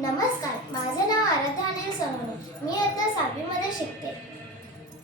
नमस्कार, माझे नाव आराध्या अनिल सोनवणे. मी आता 6वी मध्ये शिकते.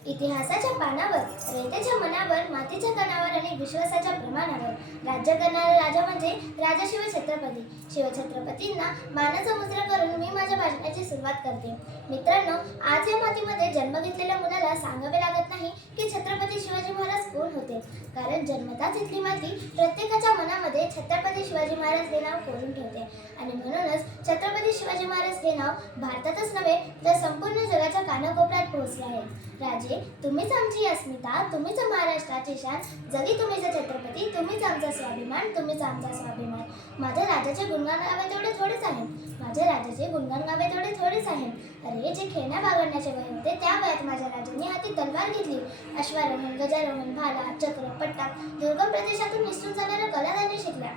इतिहासाच्या पानावर, रयतेच्या मनावर, मातीच्या कणावर आणि विश्वासाच्या प्रमाणावर राज्य करणारा राजा म्हणजे राजा शिवछत्रपती. शिवछत्रपतींना मानाचा मुजरा करून मी माझ्या भाषणाची सुरुवात करते. मित्रांनो, आज या मातीमध्ये जन्म घेतलेल्या मुलाला सांगावे लागत नाही की छत्रपती शिवाजी महाराज कोण होते, कारण जन्मताच इथली माती प्रत्येकाच्या मनामध्ये छत्रपती शिवाजी महाराज हे नाव कोरून ठेवते. आणि म्हणूनच छत्रपती शिवाजी महाराज हे नाव भारतातच नव्हे तर संपूर्ण जगाच्या कानाकोपऱ्यात पोहोचले आहे. राजे, तुम्हीच आमची अस्मिता, तुम्हीच महाराष्ट्राची शान, जगी तुम्हीच छत्रपती, तुम्हीच आमचा स्वाभिमान, तुम्हीच आमचा स्वाभिमान. माझ्या राजाचे गुणगान गावे तेवढे थोडेच आहे, माझ्या राजाचे गुणगान गावे तेवढे थोडेच आहे. अरे, जे खेळण्या बागडण्याचे वय होते त्या वयात माझ्या राजांनी हाती तलवार घेतली. अश्वारोहण, गजारोहण, भाला, चक्र, पट्टा, दुर्गम प्रदेशातून निसटून जाणाऱ्या कला त्यांनी शिकल्या.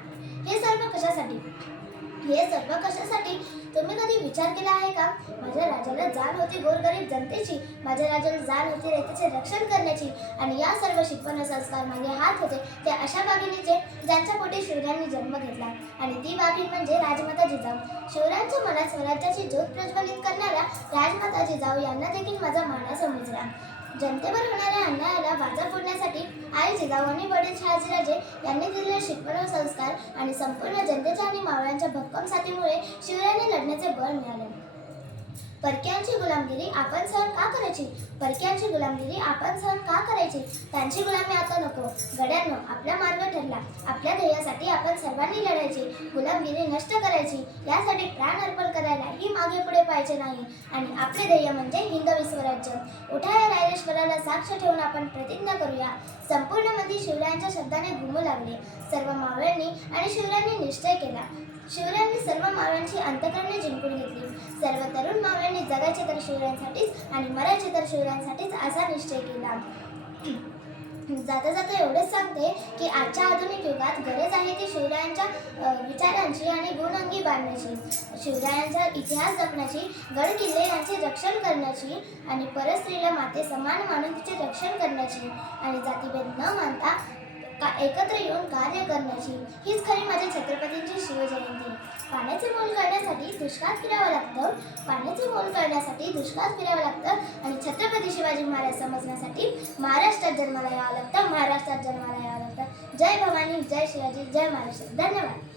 हे सर्व कशासाठी? तुम्ही कधी विचार केला आहे का? माझ्या राजाला जाण होती गोरगरीब जनतेची, माझ्या राजाला जाण होती रयतेचे रक्षण करण्याची, आणि या सर्व शिकवण संस्कार मागे हात होते त्या अशा वाघिणीचे ज्यांच्या पोटी शिवरायांनी जन्म घेतला. आणि ती वाघीण म्हणजे राजमाता जिजाऊ. शिवरायांच्या मनात स्वराज्याची ज्योत प्रज्वलित करणाऱ्या राजमाता जिजाऊ यांना देखील माझा मानाचा मुजरा. जनतेवर होणाऱ्या अन्यायाला वाचा फोडण्यासाठी आई जिजाऊ आणि वडील शहाजीराजे यांनी दिलेले शिकवण संस्कार आणि संपूर्ण जनतेच्या आणि मावळ्यांच्या भक्कम साथीमुळे शिवरायांनी लढण्याचे बळ मिळाले. परक्यांची गुलामगिरी आपण सहन का करायची? परक्यांची गुलामगिरी आपण सहन का करायची? त्यांची गुलामी आता नको. गड्यांनो, आपला मार्ग ठरला. आपल्या ध्येयासाठी आपण सर्वांनी लढायची, गुलामगिरी नष्ट करायची. यासाठी प्राण अर्पण करायलाही मागे पुढे पाहिजे नाही. आणि आपले ध्येय म्हणजे हिंदवी स्वराज्य. उठा, या रायरेश्वराला साक्ष ठेवून आपण प्रतिज्ञा करूया. संपूर्ण मंदी शिवरायांच्या शब्दाने घुमू लागले. सर्व मावळ्यांनी आणि शिवरायांनी निश्चय केला. शिवरायांनी सर्व मावळ्यांची अंतःकरणे जिंकून घेतली. सर्व तरुण मावळ्यांनी जगायचे तर शिवरायांसाठीच आणि मरायचे तर शिवरायांसाठीच असा निश्चय केला. जाता जाता एवढेच सांगते की आजच्या आधुनिक युगात गरज आहे ती शिवरायांच्या विचारांची आणि गुणअंगी बांधण्याची, शिवरायांचा इतिहास जपण्याची, गड किल्ले यांचे रक्षण करण्याची आणि परस्त्रीला माते समान मानून तिचे रक्षण करण्याची आणि जातीभेद न मानता एकत्र येऊन कार्य करण्याची. हीच खरी माझ्या छत्रपतींची शिवजयंती. पाण्याचे मोल करण्यासाठी दुष्काळात फिरावं लागतं, पाण्याचे मोल करण्यासाठी दुष्काळात फिरावं लागतं आणि छत्रपती शिवाजी महाराज समजण्यासाठी महाराष्ट्रात जन्माला यावं लागतं, महाराष्ट्रात जन्माला यावं लागतं. जय भवानी, जय शिवाजी, जय महाराष्ट्र. धन्यवाद.